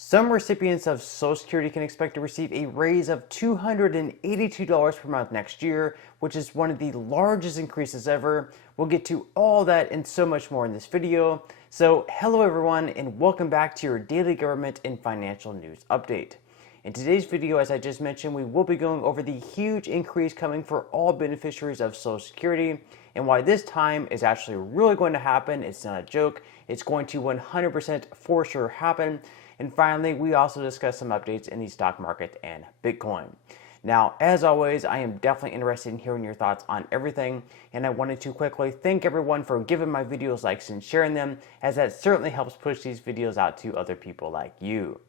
Some recipients of Social Security can expect to receive a raise of $282 per month next year, which is one of the largest increases ever. We'll get to all that and so much more in this video. So hello everyone and welcome back to your daily government and financial news update. In today's video, as I just mentioned, we will be going over the huge increase coming for all beneficiaries of Social Security and why this time is actually really going to happen. It's not a joke. It's going to 100% for sure happen. And finally, we also discuss some updates in the stock market and Bitcoin. Now, as always, I am definitely interested in hearing your thoughts on everything, and I wanted to quickly thank everyone for giving my videos likes and sharing them, as that certainly helps push these videos out to other people like you.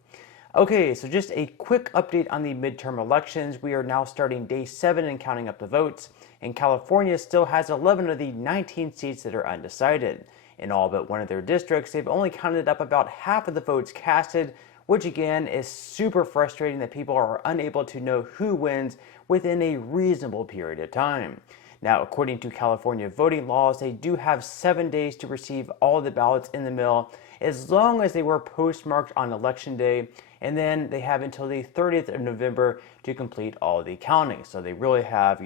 Okay, so just a quick update on the midterm elections. We are now starting day 7 and counting up the votes, and California still has 11 of the 19 seats that are undecided. In all but one of their districts, they've only counted up about half of the votes casted, which again is super frustrating that people are unable to know who wins within a reasonable period of time. Now, according to California voting laws, they do have 7 days to receive all the ballots in the mail as long as they were postmarked on election day, and then they have until the 30th of November to complete all the counting. So they really have,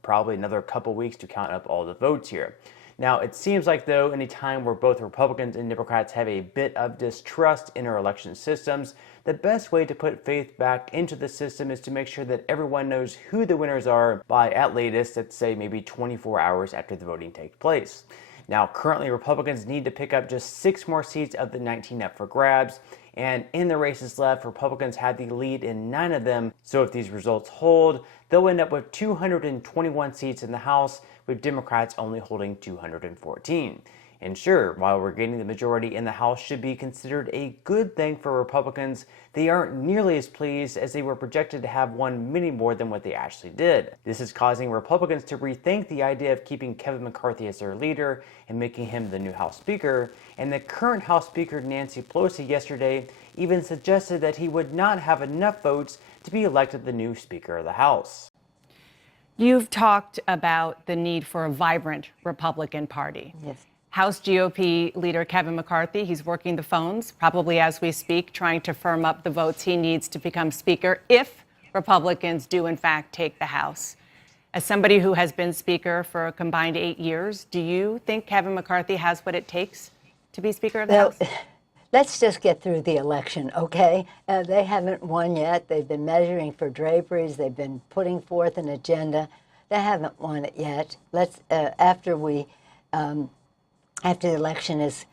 probably another couple weeks to count up all the votes here. Now, it seems like, though, in a time where both Republicans and Democrats have a bit of distrust in our election systems, the best way to put faith back into the system is to make sure that everyone knows who the winners are by, at latest, let's say maybe 24 hours after the voting takes place. Now, currently, Republicans need to pick up just 6 more seats of the 19 up for grabs, and in the races left, Republicans had the lead in 9 of them. So if these results hold, they'll end up with 221 seats in the House, with Democrats only holding 214. And sure, while we're getting the majority in the House should be considered a good thing for Republicans, they aren't nearly as pleased, as they were projected to have won many more than what they actually did. This is causing Republicans to rethink the idea of keeping Kevin McCarthy as their leader and making him the new House Speaker. And the current House Speaker, Nancy Pelosi, yesterday even suggested that he would not have enough votes to be elected the new Speaker of the House. You've talked about the need for a vibrant Republican Party. Yes. House GOP leader Kevin McCarthy, he's working the phones, probably as we speak, trying to firm up the votes he needs to become Speaker if Republicans do, in fact, take the House. As somebody who has been Speaker for a combined 8 years, do you think Kevin McCarthy has what it takes to be Speaker of the House? Let's just get through the election, okay? They haven't won yet. They've been measuring for draperies. They've been putting forth an agenda. They haven't won it yet. Let's after the election is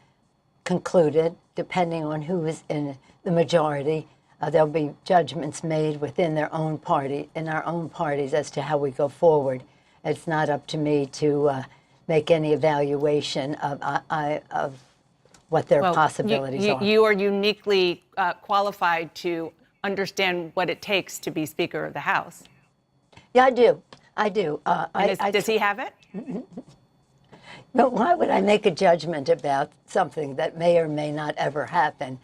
concluded, depending on who is in the majority, there'll be judgments made within their own party, in our own parties, as to how we go forward. It's not up to me to make any evaluation of what their possibilities are. You are uniquely qualified to understand what it takes to be Speaker of the House. Yeah, I do. I do. Does he have it? But why would I make a judgment about something that may or may not ever happen?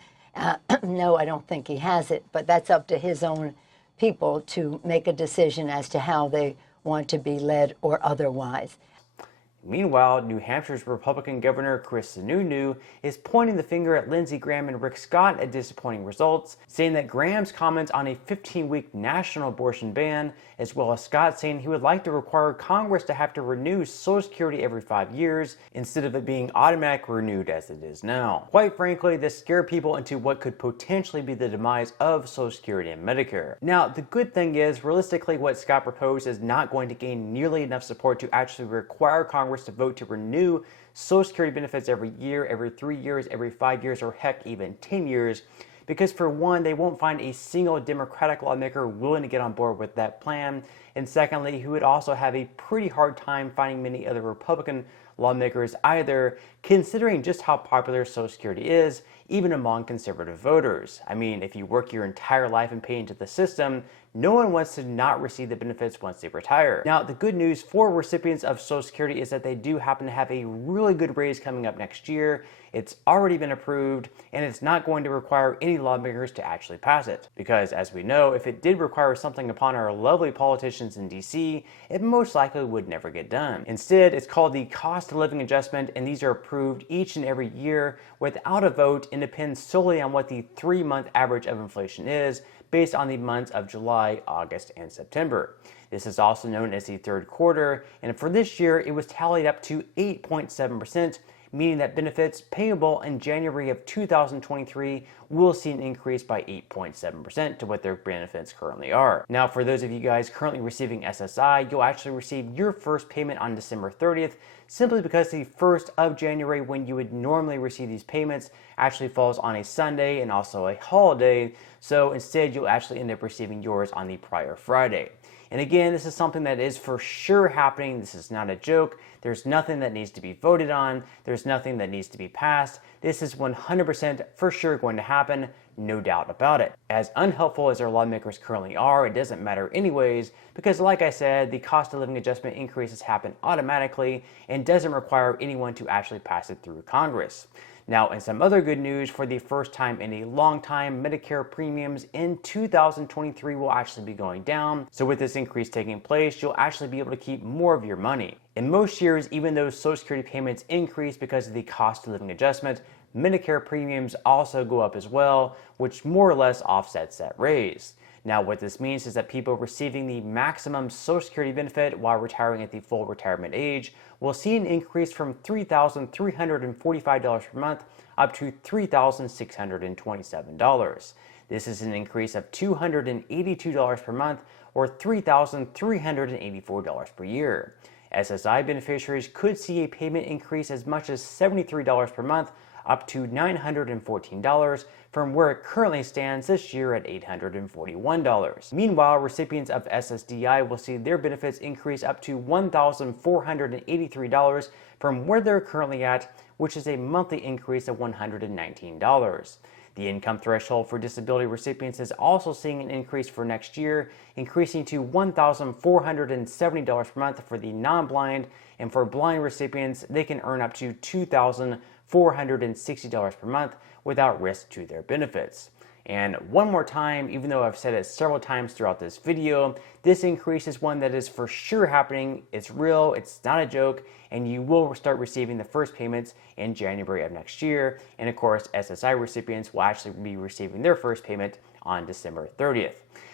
No, I don't think he has it, but that's up to his own people to make a decision as to how they want to be led or otherwise. Meanwhile, New Hampshire's Republican Governor Chris Sununu is pointing the finger at Lindsey Graham and Rick Scott at disappointing results, saying that Graham's comments on a 15-week national abortion ban, as well as Scott saying he would like to require Congress to have to renew Social Security every 5 years instead of it being automatically renewed as it is now. Quite frankly, this scared people into what could potentially be the demise of Social Security and Medicare. Now, the good thing is, realistically, what Scott proposed is not going to gain nearly enough support to actually require Congress to vote to renew Social Security benefits every year, every 3 years, every 5 years, or heck, even 10 years. Because for one, they won't find a single Democratic lawmaker willing to get on board with that plan. And secondly, he would also have a pretty hard time finding many other Republican lawmakers either, considering just how popular Social Security is, even among conservative voters. I mean, if you work your entire life and pay into the system, no one wants to not receive the benefits once they retire. Now, the good news for recipients of Social Security is that they do happen to have a really good raise coming up next year. It's already been approved, and it's not going to require any lawmakers to actually pass it. Because, as we know, if it did require something upon our lovely politicians in DC, it most likely would never get done. Instead, it's called the Cost of Living Adjustment, and these are approved each and every year without a vote and depends solely on what the 3-month average of inflation is based on the months of July, August, and September. This is also known as the third quarter, and for this year it was tallied up to 8.7%, meaning that benefits payable in January of 2023 will see an increase by 8.7% to what their benefits currently are. Now, for those of you guys currently receiving SSI, you'll actually receive your first payment on December 30th, simply because the 1st of January, when you would normally receive these payments, actually falls on a Sunday and also a holiday. So instead, you'll actually end up receiving yours on the prior Friday. And again, this is something that is for sure happening. This is not a joke. There's nothing that needs to be voted on. There's nothing that needs to be passed. This is 100% for sure going to happen, no doubt about it. As unhelpful as our lawmakers currently are, it doesn't matter anyways, because like I said, the cost of living adjustment increases happen automatically and doesn't require anyone to actually pass it through Congress. Now, in some other good news, for the first time in a long time, Medicare premiums in 2023 will actually be going down. So with this increase taking place, you'll actually be able to keep more of your money. In most years, even though Social Security payments increase because of the cost of living adjustment, Medicare premiums also go up as well, which more or less offsets that raise. Now, what this means is that people receiving the maximum Social Security benefit while retiring at the full retirement age will see an increase from $3,345 per month up to $3,627. This is an increase of $282 per month, or $3,384 per year. SSI beneficiaries could see a payment increase as much as $73 per month, up to $914 from where it currently stands this year at $841. Meanwhile, recipients of SSDI will see their benefits increase up to $1,483 from where they're currently at, which is a monthly increase of $119. The income threshold for disability recipients is also seeing an increase for next year, increasing to $1,470 per month for the non-blind, and for blind recipients, they can earn up to $2,460 per month without risk to their benefits. And one more time, even though I've said it several times throughout this video, this increase is one that is for sure happening. It's real, it's not a joke, and you will start receiving the first payments in January of next year. And of course, SSI recipients will actually be receiving their first payment on December 30th.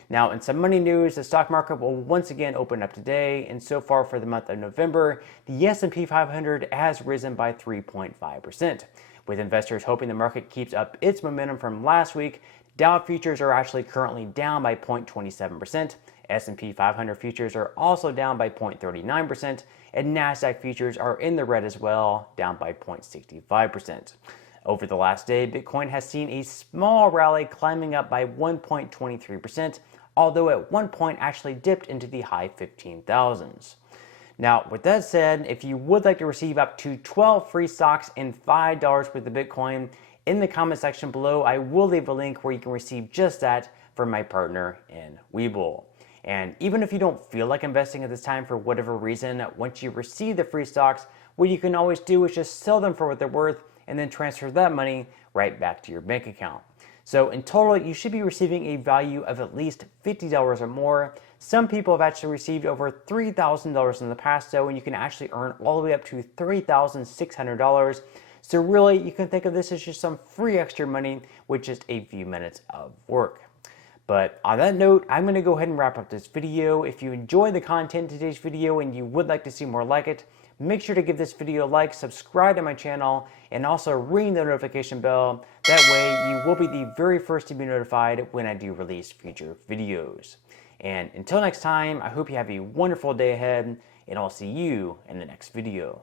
Now, in some money news, the stock market will once again open up today, and so far for the month of November, the S&P 500 has risen by 3.5%. With investors hoping the market keeps up its momentum from last week, Dow futures are actually currently down by 0.27%, S&P 500 futures are also down by 0.39%, and NASDAQ futures are in the red as well, down by 0.65%. Over the last day, Bitcoin has seen a small rally, climbing up by 1.23%, although at one point actually dipped into the high 15,000s. Now, with that said, if you would like to receive up to 12 free stocks and $5 worth of Bitcoin, in the comment section below, I will leave a link where you can receive just that from my partner in Webull. And even if you don't feel like investing at this time for whatever reason, once you receive the free stocks, what you can always do is just sell them for what they're worth and then transfer that money right back to your bank account. So in total, you should be receiving a value of at least $50 or more. Some people have actually received over $3,000 in the past, though, and you can actually earn all the way up to $3,600. So really, you can think of this as just some free extra money with just a few minutes of work. But on that note, I'm going to go ahead and wrap up this video. If you enjoyed the content in today's video and you would like to see more like it, make sure to give this video a like, subscribe to my channel, and also ring the notification bell. That way you will be the very first to be notified when I do release future videos. And until next time, I hope you have a wonderful day ahead, and I'll see you in the next video.